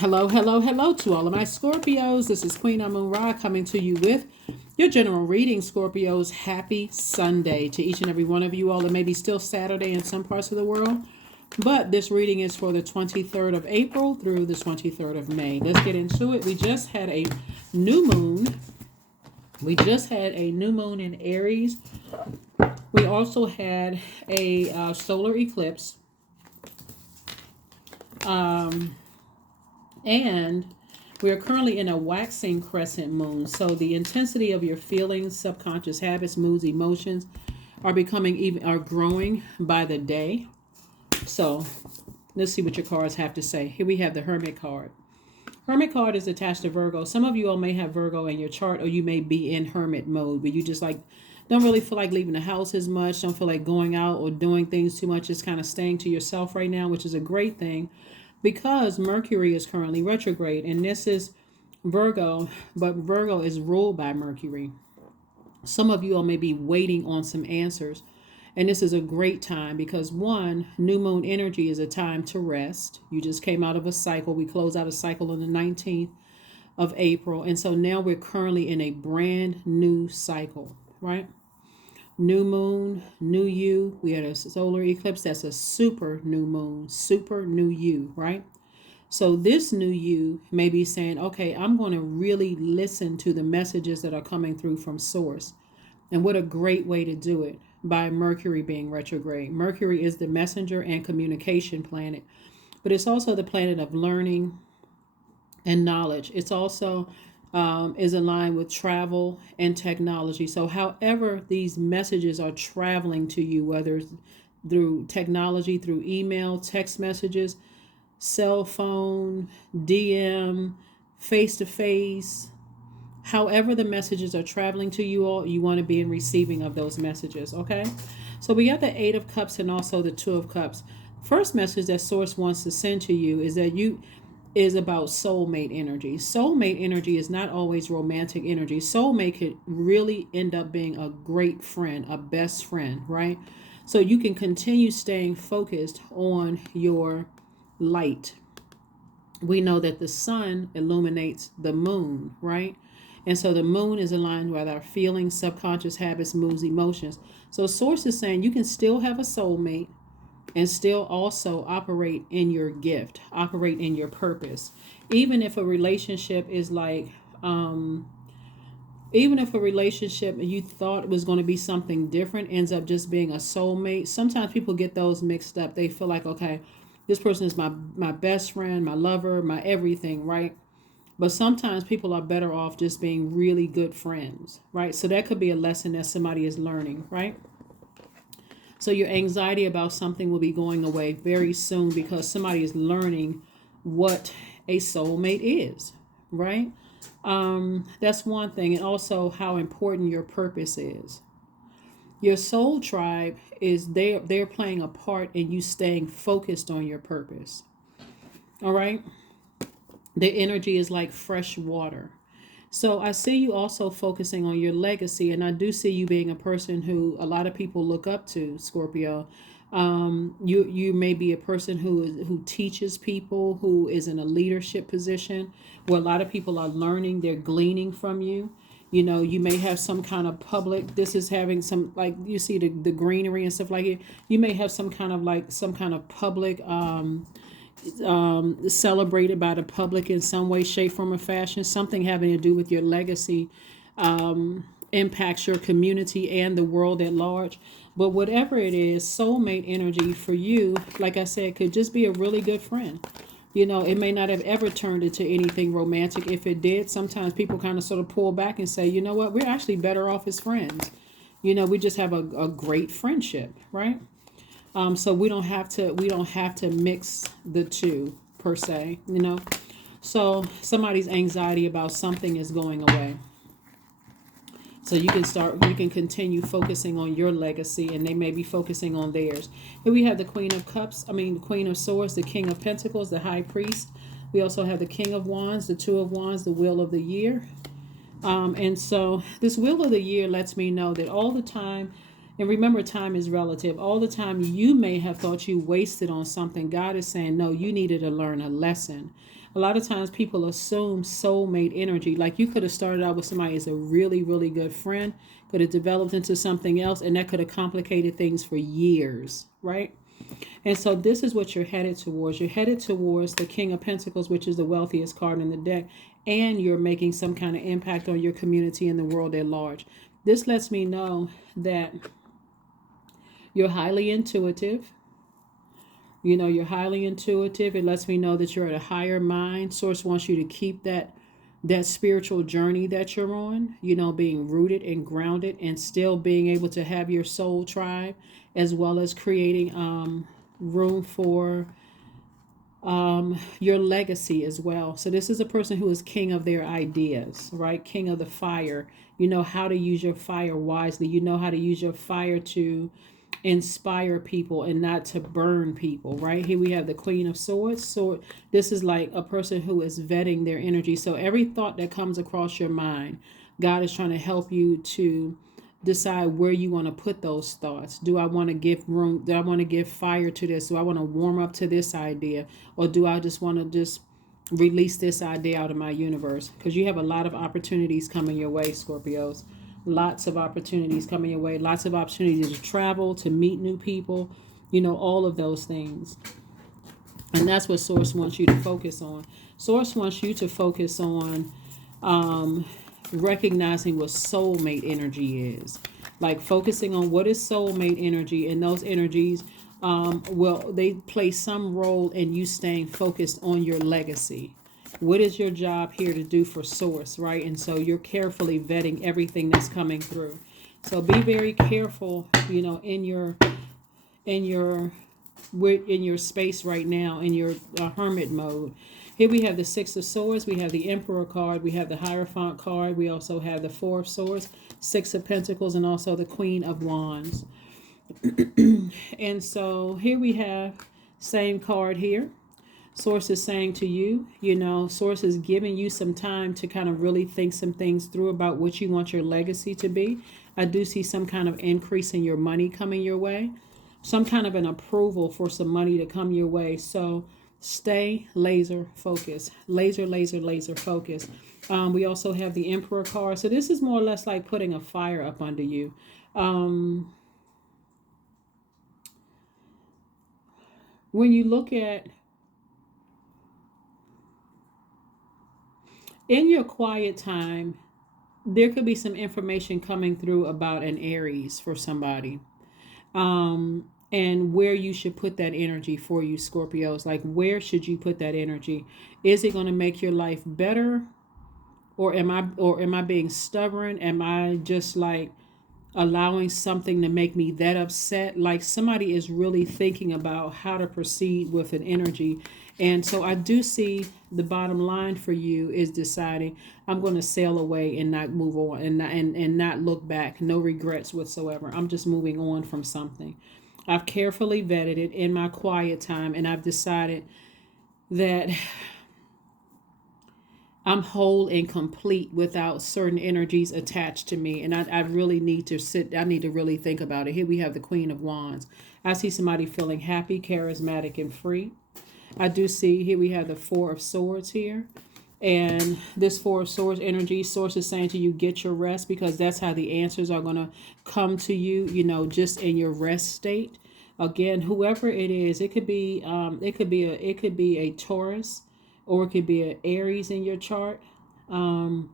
Hello, hello, hello to all of my Scorpios. This is Queen Amun Ra coming to you with your general reading, Scorpios. Happy Sunday to each and every one of you all. It may be still Saturday in some parts of the world, but this reading is for the 23rd of April through the 23rd of May. Let's get into it. We just had a new moon. In Aries. We also had a solar eclipse. And we are currently in a waxing crescent moon. So the intensity of your feelings, subconscious habits, moods, emotions are growing by the day. So let's see what your cards have to say. Here we have the Hermit card. Hermit card is attached to Virgo. Some of you all may have Virgo in your chart, or you may be in hermit mode, but you just don't really feel like leaving the house as much, don't feel like going out or doing things too much, just kind of staying to yourself right now, which is a great thing. Because Mercury is currently retrograde, and this is Virgo, but Virgo is ruled by Mercury. Some of you all may be waiting on some answers, and this is a great time because one, new moon energy is a time to rest. You just came out of a cycle. We closed out a cycle on the 19th of April, and so now we're currently in a brand new cycle, right? New moon, new you. We had a solar eclipse. That's a super new moon, super new you, right? So this new you may be saying, okay, I'm going to really listen to the messages that are coming through from source. And what a great way to do it, by Mercury being retrograde. Mercury is the messenger and communication planet, but it's also the planet of learning and knowledge. It's also is aligned with travel and technology. So however these messages are traveling to you, whether it's through technology, through email, text messages, cell phone, DM, face-to-face, however the messages are traveling to you all, you want to be in receiving of those messages, okay? So we got the Eight of Cups and also the Two of Cups. First message that Source wants to send to you is that is about soulmate energy. Soulmate energy is not always romantic energy. Soulmate could really end up being a great friend, a best friend, right? So you can continue staying focused on your light. We know that the sun illuminates the moon, right? And so the moon is aligned with our feelings, subconscious habits, moods, emotions. So Source is saying you can still have a soulmate and still also operate in your gift, operate in your purpose. Even if a relationship is even if a relationship you thought was going to be something different ends up just being a soulmate. Sometimes people get those mixed up. They feel like, okay, this person is my best friend, my lover, my everything, right? But sometimes people are better off just being really good friends, right? So that could be a lesson that somebody is learning, right? So your anxiety about something will be going away very soon because somebody is learning what a soulmate is, right? That's one thing. And also how important your purpose is. Your soul tribe is they're playing a part in you staying focused on your purpose. All right? The energy is like fresh water. So I see you also focusing on your legacy, and I do see you being a person who a lot of people look up to, Scorpio. You may be a person who teaches people, who is in a leadership position where a lot of people are learning, they're gleaning from you. You know, you may have some kind of public, this is having some, like you see the greenery and stuff like it. You may have some kind of public celebrated by the public in some way, shape, form, or fashion. Something having to do with your legacy impacts your community and the world at large. But whatever it is, soulmate energy for you, like I said, could just be a really good friend. You know, it may not have ever turned into anything romantic. If it did, sometimes people kind of sort of pull back and say, you know what, we're actually better off as friends. You know, we just have a great friendship, right? So we don't have to mix the two per se, you know. So somebody's anxiety about something is going away. So you can continue focusing on your legacy, and they may be focusing on theirs. Here we have the the Queen of Swords, the King of Pentacles, the High Priest. We also have the King of Wands, the Two of Wands, the Wheel of the Year. And so this Wheel of the Year lets me know that all the time And remember, time is relative. All the time you may have thought you wasted on something, God is saying, no, you needed to learn a lesson. A lot of times people assume soulmate energy. Like you could have started out with somebody as a really, really good friend, could have developed into something else, and that could have complicated things for years, right? And so this is what you're headed towards. You're headed towards the King of Pentacles, which is the wealthiest card in the deck, and you're making some kind of impact on your community and the world at large. This lets me know that you're highly intuitive. You know, you're highly intuitive. It lets me know that you're at a higher mind. Source wants you to keep that spiritual journey that you're on, you know, being rooted and grounded and still being able to have your soul tribe, as well as creating room for your legacy as well. So this is a person who is king of their ideas, right? King of the fire. You know how to use your fire wisely. You know how to use your fire to inspire people and not to burn people, right? Here we have the Queen of Swords. So this is like a person who is vetting their energy. So every thought that comes across your mind, God is trying to help you to decide where you want to put those thoughts. Do I want to give room? Do I want to give fire to this? Do I want to warm up to this idea? Or do I just want to just release this idea out of my universe? Because you have a lot of opportunities coming your way, Scorpios. Lots of opportunities coming your way. Lots of opportunities to travel, to meet new people, you know, all of those things. And that's what Source wants you to focus on. Source wants you to focus on recognizing what soulmate energy is. Like focusing on what is soulmate energy, and those energies they play some role in you staying focused on your legacy. What is your job here to do for Source, right? And so you're carefully vetting everything that's coming through. So be very careful, you know, in your space right now, in your hermit mode. Here we have the Six of Swords, we have the Emperor card, we have the Hierophant card, we also have the Four of Swords, Six of Pentacles, and also the Queen of Wands. And so here we have same card here. Source is saying to you, you know, Source is giving you some time to kind of really think some things through about what you want your legacy to be. I do see some kind of increase in your money coming your way, some kind of an approval for some money to come your way. So stay laser focused, laser focused. We also have the Emperor card. So this is more or less like putting a fire up under you. When you look at in your quiet time, there could be some information coming through about an Aries for somebody. And where you should put that energy for you, Scorpios. Like, where should you put that energy? Is it going to make your life better? Or am I being stubborn? Am I just like allowing something to make me that upset? Like somebody is really thinking about how to proceed with an energy. And so I do see the bottom line for you is deciding I'm going to sail away and not move on and not look back. No regrets whatsoever. I'm just moving on from something. I've carefully vetted it in my quiet time, and I've decided that I'm whole and complete without certain energies attached to me. And I really need to I need to really think about it. Here we have the Queen of Wands. I see somebody feeling happy, charismatic, and free. I do see here we have the Four of Swords here. And this Four of Swords energy, Source is saying to you, get your rest, because that's how the answers are going to come to you, you know, just in your rest state. Again, whoever it is, it could be a Taurus, or it could be an Aries in your chart. And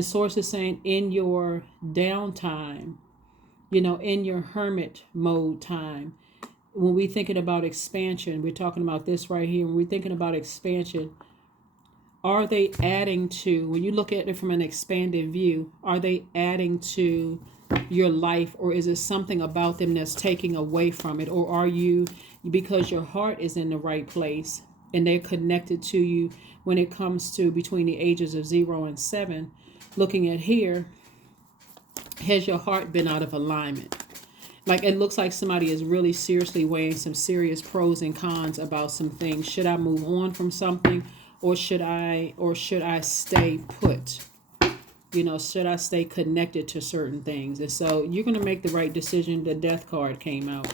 Source is saying in your downtime, you know, in your hermit mode time, when we're thinking about expansion, we're talking about this right here. When we're thinking about expansion, are they adding to, when you look at it from an expanded view, are they adding to your life, or is it something about them that's taking away from it? Or are you, because your heart is in the right place and they're connected to you when it comes to between the ages of 0 and 7, looking at here, has your heart been out of alignment? Like it looks like somebody is really seriously weighing some serious pros and cons about some things. Should I move on from something, or should I stay put? You know, should I stay connected to certain things? And so you're going to make the right decision. The Death card came out.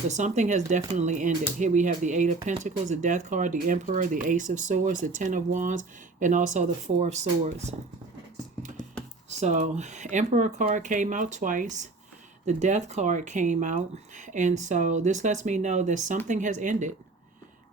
So something has definitely ended. Here we have the Eight of Pentacles, the Death card, the Emperor, the Ace of Swords, the Ten of Wands, and also the Four of Swords. So Emperor card came out twice. The Death card came out. And so this lets me know that something has ended.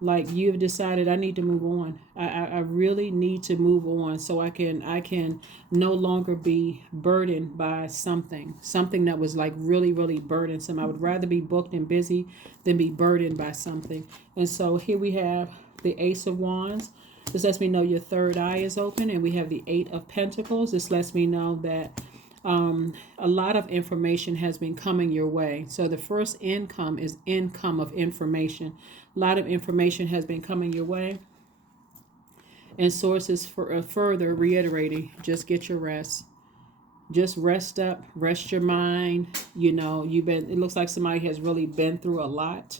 Like you've decided, I need to move on. I really need to move on so I can no longer be burdened by something that was like really, really burdensome. I would rather be booked and busy than be burdened by something. And so here we have the Ace of Wands. This lets me know your third eye is open. And we have the Eight of Pentacles. This lets me know that a lot of information has been coming your way. So the first income is income of information. A lot of information has been coming your way. And sources for further reiterating, just get your rest. Just rest up, rest your mind. You know, it looks like somebody has really been through a lot.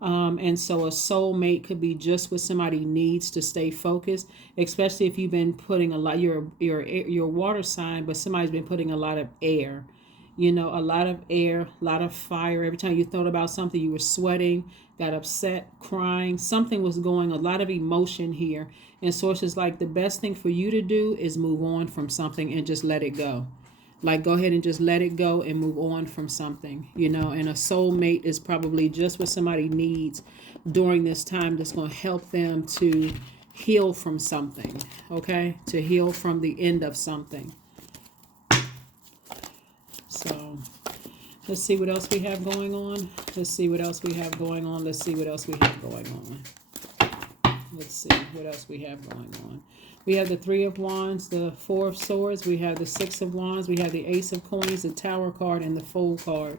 And so a soulmate could be just what somebody needs to stay focused, especially if you've been putting a lot, your water sign, but somebody's been putting a lot of air, you know, a lot of air, a lot of fire. Every time you thought about something, you were sweating, got upset, crying, something was going, a lot of emotion here. And sources like the best thing for you to do is move on from something and just let it go. Like, go ahead and just let it go and move on from something, you know. And a soulmate is probably just what somebody needs during this time that's going to help them to heal from something, okay? To heal from the end of something. So, let's see what else we have going on. Let's see what else we have going on. Let's see what else we have going on. Let's see what else we have going on. We have the Three of Wands, the Four of Swords. We have the Six of Wands. We have the Ace of Coins, the Tower card, and the Fool card.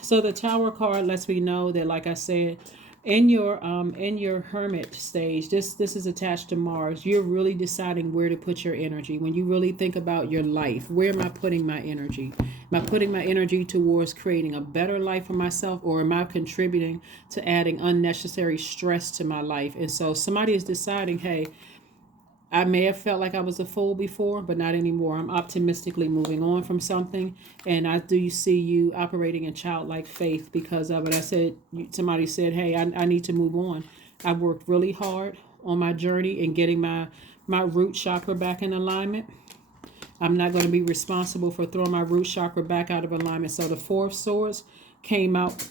So the Tower card lets me know that, like I said, in your Hermit stage, this is attached to Mars. You're really deciding where to put your energy. When you really think about your life, where am I putting my energy? Am I putting my energy towards creating a better life for myself, or am I contributing to adding unnecessary stress to my life? And so somebody is deciding, hey, I may have felt like I was a fool before, but not anymore. I'm optimistically moving on from something. And I do see you operating in childlike faith because of it. I said, somebody said, hey, I need to move on. I've worked really hard on my journey in getting my root chakra back in alignment. I'm not going to be responsible for throwing my root chakra back out of alignment. So the Four of Swords came out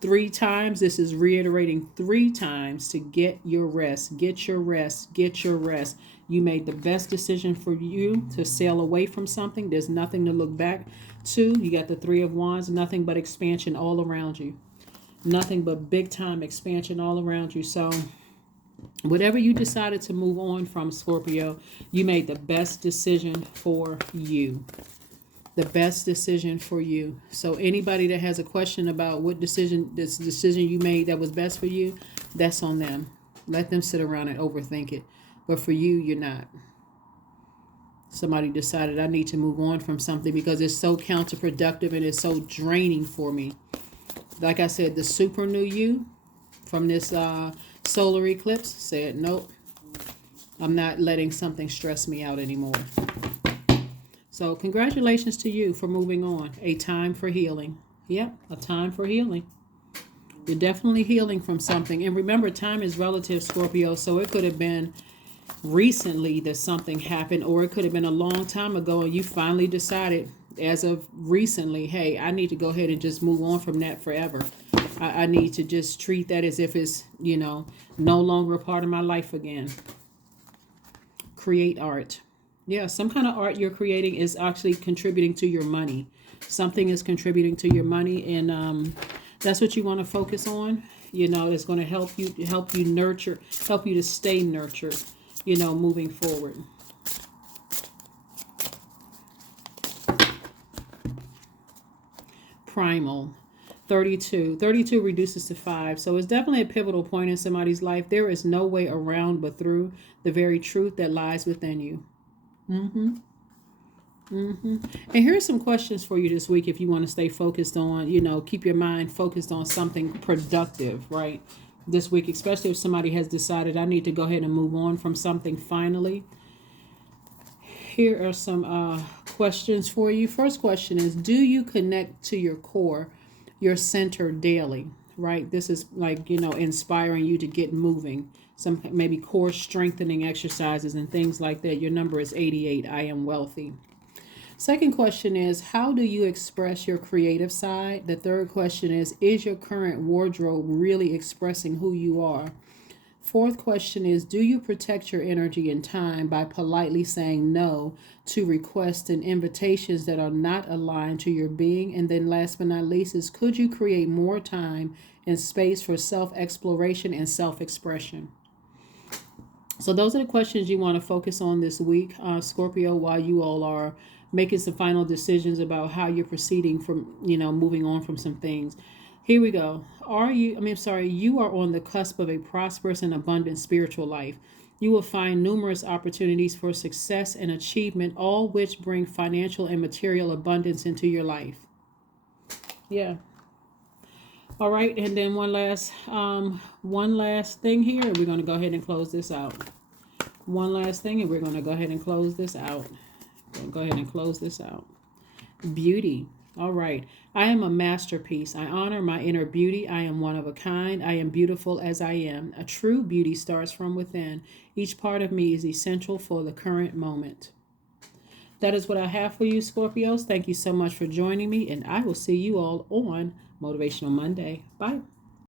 3 times. This is reiterating 3 times to get your rest. Get your rest. Get your rest. You made the best decision for you to sail away from something. There's nothing to look back to. You got the Three of Wands. Nothing but expansion all around you. Nothing but big time expansion all around you. So whatever you decided to move on from, Scorpio, you made the best decision for you. The best decision for you. So anybody that has a question about this decision you made that was best for you, that's on them. Let them sit around and overthink it. But for you, you're not. Somebody decided I need to move on from something because it's so counterproductive and it's so draining for me. Like I said, the super new you from this solar eclipse said, nope, I'm not letting something stress me out anymore. So congratulations to you for moving on. A time for healing. Yep, a time for healing. You're definitely healing from something. And remember, time is relative, Scorpio. So it could have been recently that something happened, or it could have been a long time ago and you finally decided as of recently, hey, I need to go ahead and just move on from that forever. I need to just treat that as if it's, no longer a part of my life again. Create art. Yeah, some kind of art you're creating is actually contributing to your money. Something is contributing to your money, and that's what you want to focus on. It's going to help you nurture, help you to stay nurtured, moving forward. Primal. 32. 32 reduces to 5. So it's definitely a pivotal point in somebody's life. There is no way around but through the very truth that lies within you. And here's some questions for you this week if you want to stay focused on, keep your mind focused on something productive, right? This week, especially if somebody has decided I need to go ahead and move on from something finally. here are some questions for you. First question is, do you connect to your core, your center daily? Right? This is like, inspiring you to get moving. Some maybe core strengthening exercises and things like that. Your number is 88. I am wealthy. Second question is, how do you express your creative side? The third question is your current wardrobe really expressing who you are? Fourth question is, do you protect your energy and time by politely saying no to requests and invitations that are not aligned to your being? And then last but not least is, could you create more time and space for self-exploration and self-expression? So those are the questions you want to focus on this week, Scorpio, while you all are making some final decisions about how you're proceeding from, moving on from some things. Here we go. You are on the cusp of a prosperous and abundant spiritual life. You will find numerous opportunities for success and achievement, all which bring financial and material abundance into your life. Yeah. All right, and then one last thing here. We're going to go ahead and close this out. One last thing, and we're going to go ahead and close this out. Beauty. All right. I am a masterpiece. I honor my inner beauty. I am one of a kind. I am beautiful as I am. A true beauty starts from within. Each part of me is essential for the current moment. That is what I have for you, Scorpios. Thank you so much for joining me, and I will see you all on Motivational Monday. Bye.